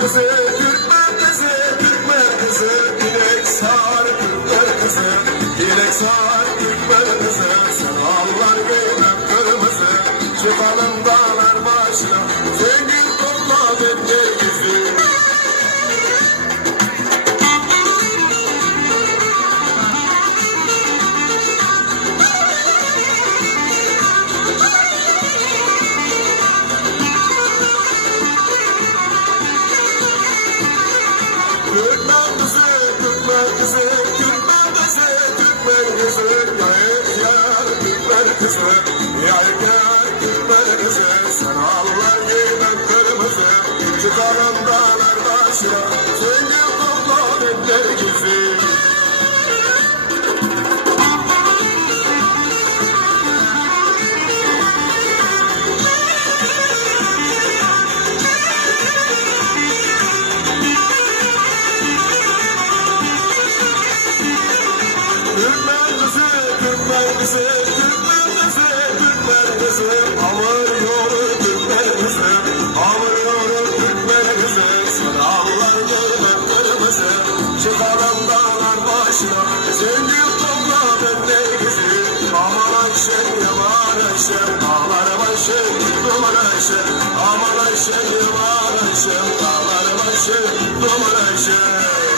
kızı, Türkmen kızı, Türkmen kızı, dilek sar Türkmen kızı, dilek sar Türkmen kızı, sen Allah göğüm kırmızı, çıkalım dağlar başına, çıkalım dağlar başına, Kızı, Türkmen kızı, Hamur yoğuru Türkmen kızı, hamur yoğuru Türkmen kızı, Sınavlar görmem kırmızı, çıkalım dağlar başına, zengin topla bende gizi, aman Ayşem yaman Ayşem, dağlar başı, duman Ayşem, aman Ayşem yaman Ayşem, dağlar başı, duman Ayşem.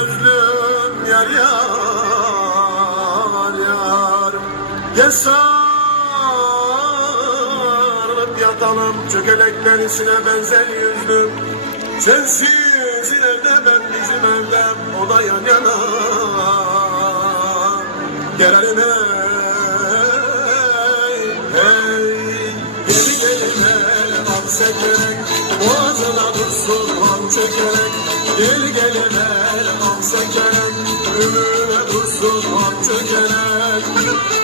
Sözlüm Yar yar yar. Gel sarılıp yatalım Çökelekler içine benzer yüzlüm Sensiz evde ben bizim evde O da yan yana Gelelim hey, hey. Geri gelin el al sekerek Boğazına dursun han çekerek Geri gelin el al sekerek Ümüne dursun han çekerek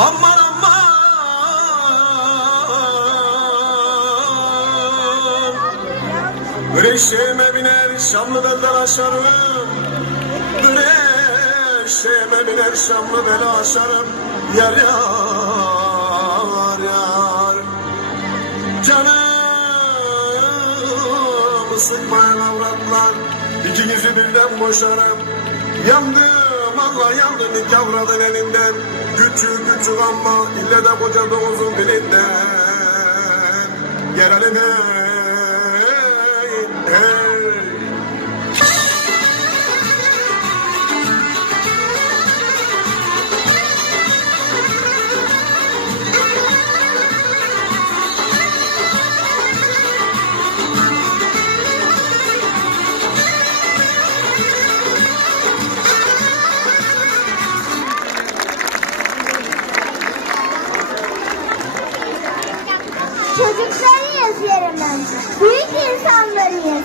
Aman aman. Güneşime biner Şamlı belden aşarım. Güneşime biner Şamlı bel aşarım. Yar yar yar. Canımı sıkmayın avratlar İkinizi birden boşarım. Yandım Allah yandım ilk avradın elinden. Küçük küçük ama ille de koca domuzun dilinden. Gelelim hey hey Büyük insanlarıyız.